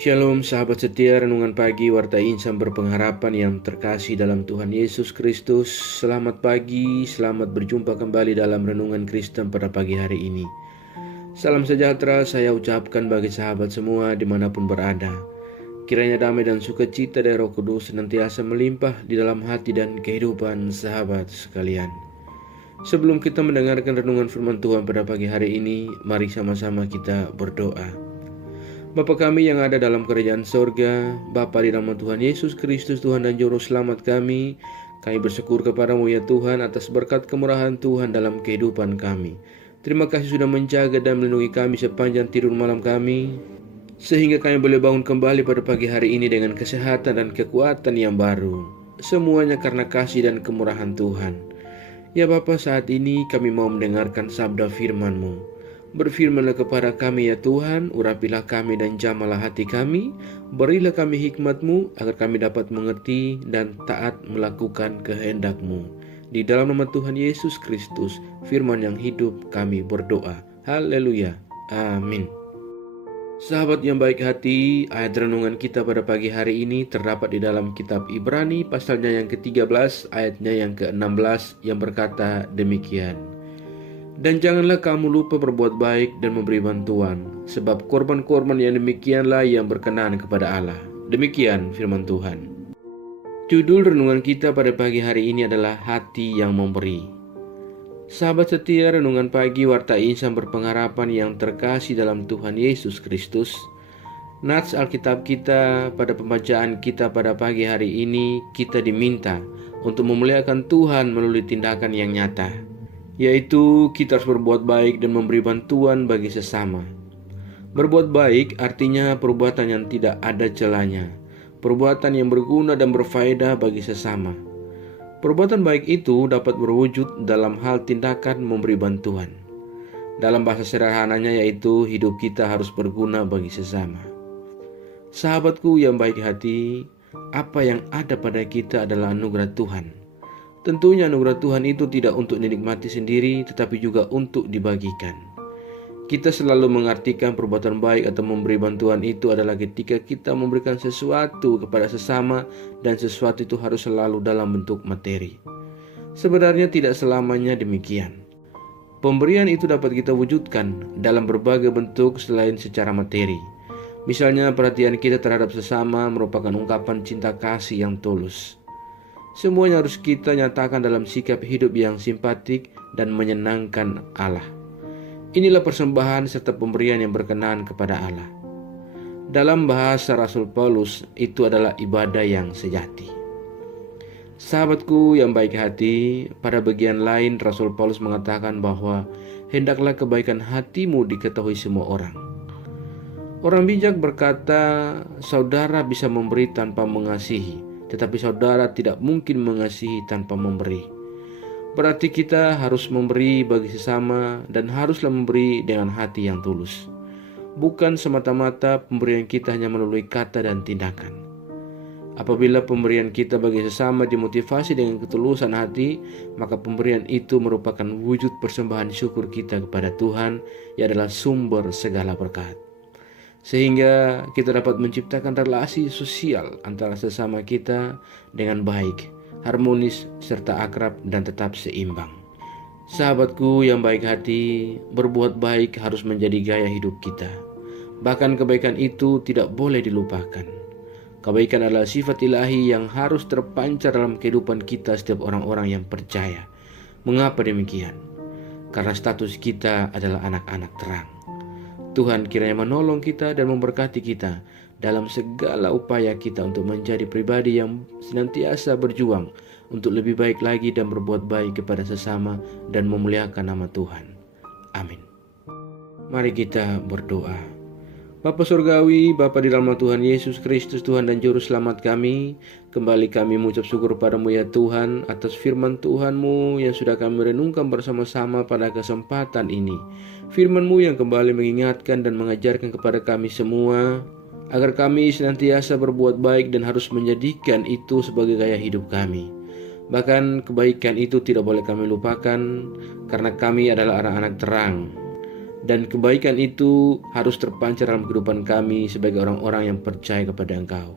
Shalom sahabat setia Renungan Pagi Warta Insan berpengharapan yang terkasih dalam Tuhan Yesus Kristus. Selamat pagi, selamat berjumpa kembali dalam Renungan Kristen pada pagi hari ini. Salam sejahtera saya ucapkan bagi sahabat semua dimanapun berada. Kiranya damai dan sukacita dari Roh Kudus senantiasa melimpah di dalam hati dan kehidupan sahabat sekalian. Sebelum kita mendengarkan renungan firman Tuhan pada pagi hari ini, mari sama-sama kita berdoa. Bapa kami yang ada dalam kerajaan sorga, Bapa di nama Tuhan Yesus Kristus, Tuhan dan Juru Selamat kami bersyukur kepadamu ya Tuhan atas berkat kemurahan Tuhan dalam kehidupan kami. Terima kasih sudah menjaga dan melindungi kami sepanjang tidur malam kami, sehingga kami boleh bangun kembali pada pagi hari ini dengan kesehatan dan kekuatan yang baru. Semuanya karena kasih dan kemurahan Tuhan. Ya Bapa, saat ini kami mau mendengarkan sabda firman-Mu. Berfirmanlah kepada kami ya Tuhan, urapilah kami dan jamalah hati kami, berilah kami hikmat-Mu agar kami dapat mengerti dan taat melakukan kehendak-Mu. Di dalam nama Tuhan Yesus Kristus, firman yang hidup kami berdoa. Haleluya. Amin. Sahabat yang baik hati, ayat renungan kita pada pagi hari ini terdapat di dalam kitab Ibrani pasalnya yang ke-13 ayatnya yang ke-16 yang berkata demikian. Dan janganlah kamu lupa berbuat baik dan memberi bantuan, sebab korban-korban yang demikianlah yang berkenan kepada Allah. Demikian firman Tuhan. Judul renungan kita pada pagi hari ini adalah hati yang memberi. Sahabat setia Renungan Pagi Warta Insan berpengharapan yang terkasih dalam Tuhan Yesus Kristus. Nats Alkitab kita pada pembacaan kita pada pagi hari ini, kita diminta untuk memuliakan Tuhan melalui tindakan yang nyata, yaitu kita harus berbuat baik dan memberi bantuan bagi sesama. Berbuat baik artinya perbuatan yang tidak ada celanya, perbuatan yang berguna dan berfaedah bagi sesama. Perbuatan baik itu dapat berwujud dalam hal tindakan memberi bantuan. Dalam bahasa sederhananya yaitu hidup kita harus berguna bagi sesama. Sahabatku yang baik hati, apa yang ada pada kita adalah anugerah Tuhan. Tentunya anugerah Tuhan itu tidak untuk dinikmati sendiri, tetapi juga untuk dibagikan. Kita selalu mengartikan perbuatan baik atau memberi bantuan itu adalah ketika kita memberikan sesuatu kepada sesama dan sesuatu itu harus selalu dalam bentuk materi. Sebenarnya tidak selamanya demikian. Pemberian itu dapat kita wujudkan dalam berbagai bentuk selain secara materi. Misalnya perhatian kita terhadap sesama merupakan ungkapan cinta kasih yang tulus. Semuanya harus kita nyatakan dalam sikap hidup yang simpatik dan menyenangkan Allah. Inilah persembahan serta pemberian yang berkenan kepada Allah. Dalam bahasa Rasul Paulus, itu adalah ibadah yang sejati. Sahabatku yang baik hati, pada bagian lain Rasul Paulus mengatakan bahwa hendaklah kebaikan hatimu diketahui semua orang. Orang bijak berkata, saudara bisa memberi tanpa mengasihi, tetapi saudara tidak mungkin mengasihi tanpa memberi. Berarti kita harus memberi bagi sesama dan haruslah memberi dengan hati yang tulus. Bukan semata-mata pemberian kita hanya melalui kata dan tindakan. Apabila pemberian kita bagi sesama dimotivasi dengan ketulusan hati, maka pemberian itu merupakan wujud persembahan syukur kita kepada Tuhan yang adalah sumber segala berkat. Sehingga kita dapat menciptakan relasi sosial antara sesama kita dengan baik, harmonis, serta akrab dan tetap seimbang. Sahabatku yang baik hati, berbuat baik harus menjadi gaya hidup kita. Bahkan kebaikan itu tidak boleh dilupakan. Kebaikan adalah sifat ilahi yang harus terpancar dalam kehidupan kita setiap orang-orang yang percaya. Mengapa demikian? Karena status kita adalah anak-anak terang. Tuhan kiranya menolong kita dan memberkati kita dalam segala upaya kita untuk menjadi pribadi yang senantiasa berjuang untuk lebih baik lagi dan berbuat baik kepada sesama dan memuliakan nama Tuhan. Amin. Mari kita berdoa. Bapa Surgawi, Bapa di dalam Tuhan Yesus Kristus, Tuhan dan Juru Selamat kami, kembali kami mengucap syukur padamu ya Tuhan atas firman Tuhan-Mu yang sudah kami renungkan bersama-sama pada kesempatan ini. Firman-Mu yang kembali mengingatkan dan mengajarkan kepada kami semua agar kami senantiasa berbuat baik dan harus menjadikan itu sebagai gaya hidup kami. Bahkan kebaikan itu tidak boleh kami lupakan karena kami adalah anak-anak terang. Dan kebaikan itu harus terpancar dalam kehidupan kami sebagai orang-orang yang percaya kepada Engkau.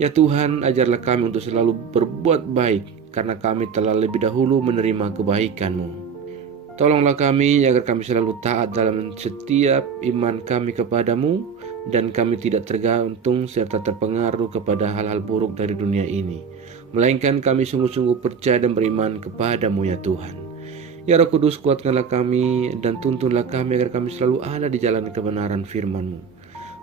Ya Tuhan, ajarlah kami untuk selalu berbuat baik, karena kami telah lebih dahulu menerima kebaikan-Mu. Tolonglah kami agar kami selalu taat dalam setiap iman kami kepadamu, dan kami tidak tergantung serta terpengaruh kepada hal-hal buruk dari dunia ini, melainkan kami sungguh-sungguh percaya dan beriman kepadamu ya Tuhan. Ya Roh Kudus, kuatkanlah kami dan tuntunlah kami agar kami selalu ada di jalan kebenaran firman-Mu.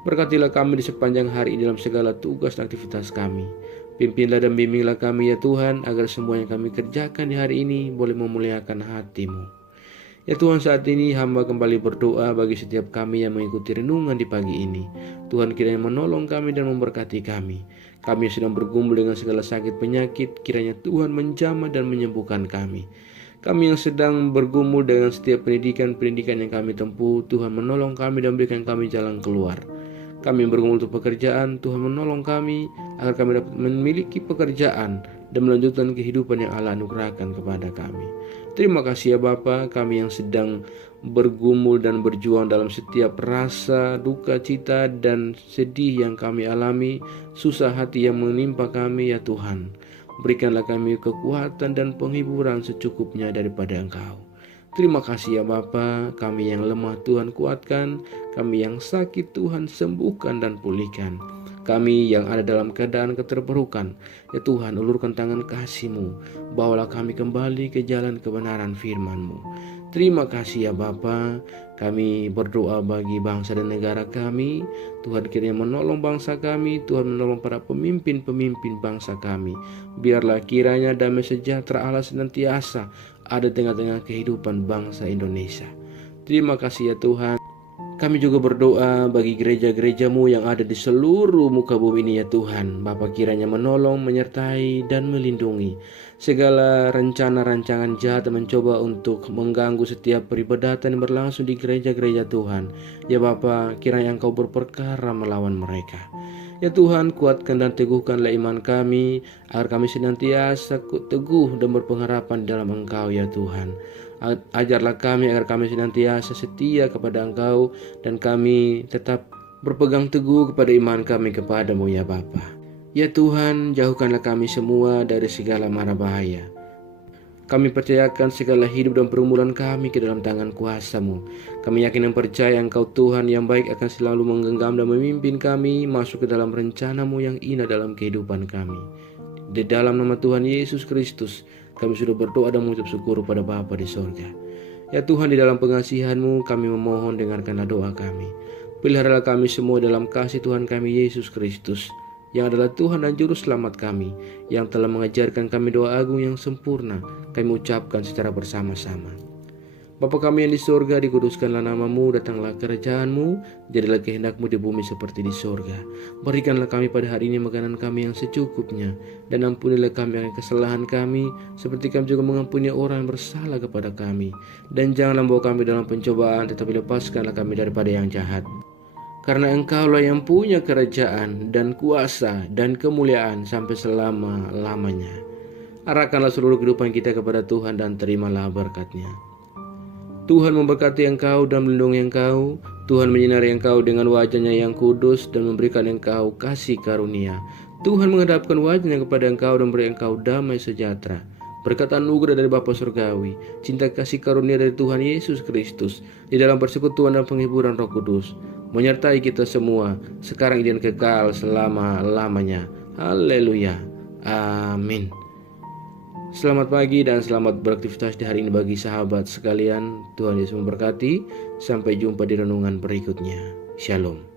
Berkatilah kami di sepanjang hari ini dalam segala tugas dan aktivitas kami. Pimpinlah dan bimbinglah kami ya Tuhan, agar semua yang kami kerjakan di hari ini boleh memuliakan hati-Mu. Ya Tuhan, saat ini hamba kembali berdoa bagi setiap kami yang mengikuti renungan di pagi ini. Tuhan kiranya menolong kami dan memberkati kami. Kami yang sedang bergumul dengan segala sakit penyakit, kiranya Tuhan menjamah dan menyembuhkan kami. Kami yang sedang bergumul dengan setiap pendidikan yang kami tempuh, Tuhan menolong kami dan berikan kami jalan keluar. Kami yang bergumul untuk pekerjaan, Tuhan menolong kami agar kami dapat memiliki pekerjaan dan melanjutkan kehidupan yang Allah anugerahkan kepada kami. Terima kasih ya Bapa, kami yang sedang bergumul dan berjuang dalam setiap rasa, duka, cita, dan sedih yang kami alami, susah hati yang menimpa kami ya Tuhan. Berikanlah kami kekuatan dan penghiburan secukupnya daripada Engkau. Terima kasih ya Bapa, kami yang lemah Tuhan kuatkan, kami yang sakit Tuhan sembuhkan dan pulihkan. Kami yang ada dalam keadaan keterpurukan, ya Tuhan, ulurkan tangan kasih-Mu, bawalah kami kembali ke jalan kebenaran firman-Mu. Terima kasih ya Bapa, kami berdoa bagi bangsa dan negara kami. Tuhan kiranya menolong bangsa kami, Tuhan menolong para pemimpin-pemimpin bangsa kami. Biarlah kiranya damai sejahtera Allah senantiasa ada tengah-tengah kehidupan bangsa Indonesia. Terima kasih ya Tuhan. Kami juga berdoa bagi gereja-gereja-Mu yang ada di seluruh muka bumi ini ya Tuhan. Bapa kiranya menolong, menyertai, dan melindungi segala rencana rancangan jahat yang mencoba untuk mengganggu setiap peribadatan yang berlangsung di gereja-gereja Tuhan. Ya Bapa, kiranya Engkau berperkara melawan mereka. Ya Tuhan, kuatkan dan teguhkanlah iman kami, agar kami senantiasa teguh dan berpengharapan dalam Engkau ya Tuhan. Ajarlah kami agar kami senantiasa setia kepada Engkau, dan kami tetap berpegang teguh kepada iman kami kepadamu ya Bapa. Ya Tuhan, jauhkanlah kami semua dari segala mara bahaya. Kami percayakan segala hidup dan perumuran kami ke dalam tangan kuasa-Mu. Kami yakin dan percaya Engkau Tuhan yang baik akan selalu menggenggam dan memimpin kami masuk ke dalam rencana-Mu yang indah dalam kehidupan kami. Di dalam nama Tuhan Yesus Kristus, kami sudah berdoa dan mengucap syukur pada Bapa di sorga. Ya Tuhan, di dalam pengasihan-Mu kami memohon, dengarkanlah doa kami. Peliharalah kami semua dalam kasih Tuhan kami Yesus Kristus, yang adalah Tuhan dan Juru Selamat kami, yang telah mengajarkan kami doa agung yang sempurna, kami ucapkan secara bersama-sama. Bapa kami yang di sorga, dikuduskanlah nama-Mu, datanglah kerajaan-Mu, jadilah kehendak-Mu di bumi seperti di sorga. Berikanlah kami pada hari ini makanan kami yang secukupnya, dan ampunilah kami akan kesalahan kami, seperti kami juga mengampuni orang yang bersalah kepada kami. Dan janganlah membawa kami dalam pencobaan, tetapi lepaskanlah kami daripada yang jahat. Karena Engkaulah yang punya kerajaan dan kuasa dan kemuliaan sampai selama-lamanya. Arahkanlah seluruh kehidupan kita kepada Tuhan dan terimalah berkat-Nya. Tuhan memberkati engkau dan melindungi engkau. Tuhan menyinari engkau dengan wajah-Nya yang kudus dan memberikan engkau kasih karunia. Tuhan menghadapkan wajah-Nya kepada engkau dan beri engkau damai sejahtera. Berkat anugerah dari Bapa Surgawi, cinta kasih karunia dari Tuhan Yesus Kristus, di dalam persekutuan dan penghiburan Roh Kudus, menyertai kita semua, sekarang dan kekal selama-lamanya. Haleluya. Amin. Selamat pagi dan selamat beraktivitas di hari ini bagi sahabat sekalian. Tuhan Yesus memberkati. Sampai jumpa di renungan berikutnya. Shalom.